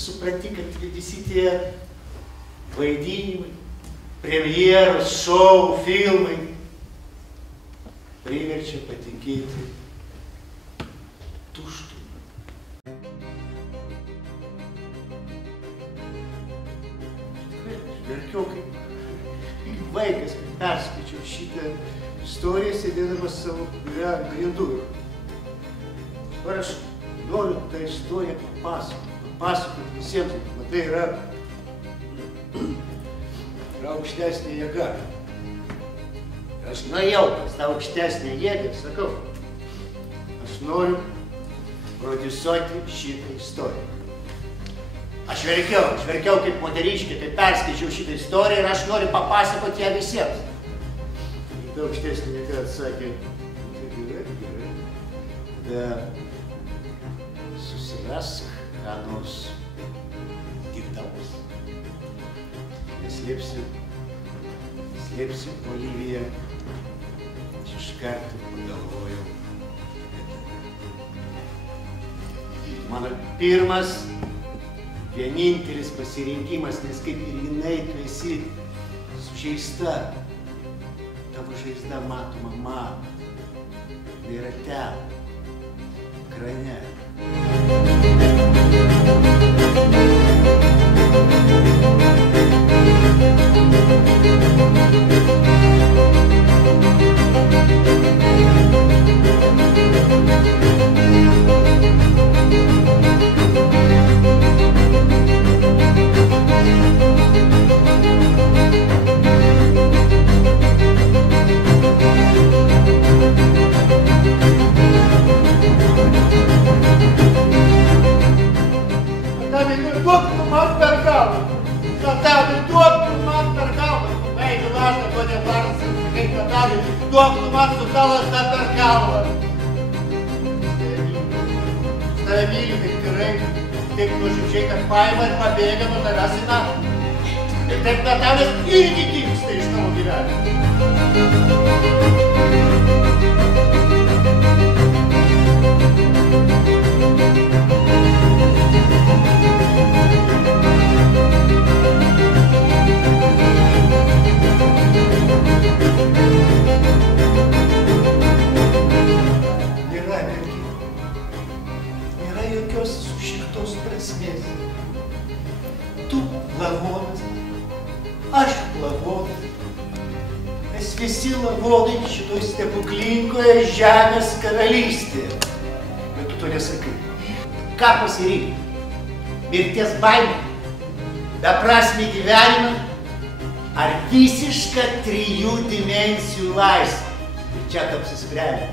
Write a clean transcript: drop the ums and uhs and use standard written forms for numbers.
supranti, kad visi tie vaidinimai, premjeros, šou, filmai priverčia patikėti tuštumą. Tikrai, aš verkiau kaip vaikas, kai perskaičiau šitą istoriją, sėdėdamas savo biure ant grindų. Dabar aš noriu tą istoriją papasakoti visiems. Matai, yra aukštesnė jėga. Aš nuėjau pas tą aukštesnę jėgą ir sakau, aš noriu prodiusuoti šitą istoriją. Aš verkiau kaip moteriškė, kai perskaičiau šitą istoriją ir aš noriu papasakoti ją visiems. Ir ta aukštesnė jėga atsakė, tai gerai, bet susirask ką nors kitaus. Neslėpsiu, Olivija, aš iš karto pagalvojau. Mano pirmas, vienintelis pasirinkimas, nes kaip ir jinai, tu esi sužeista. Tavo žaizda matoma. Tai yra ten, ekrane. Duok tu man su tavo per galvą. Tave myliu taip gerai, taip nuoširdžiai, kad paima ir pabėga nuo tavęs į naktį. Ir taip Natalis irgi dingsta iš tavo gyvenimo. Tu lavonas, aš lavonas. Mes visi lavonai šitoj stebuklingoje žemės karalystėje. Bet tu to nesakai. Ką pasirinkti? Mirties baimę? Beprasmį gyvenimą? Ar visišką 3 dimensijų laisvę? Ir čia tu apsisprendė.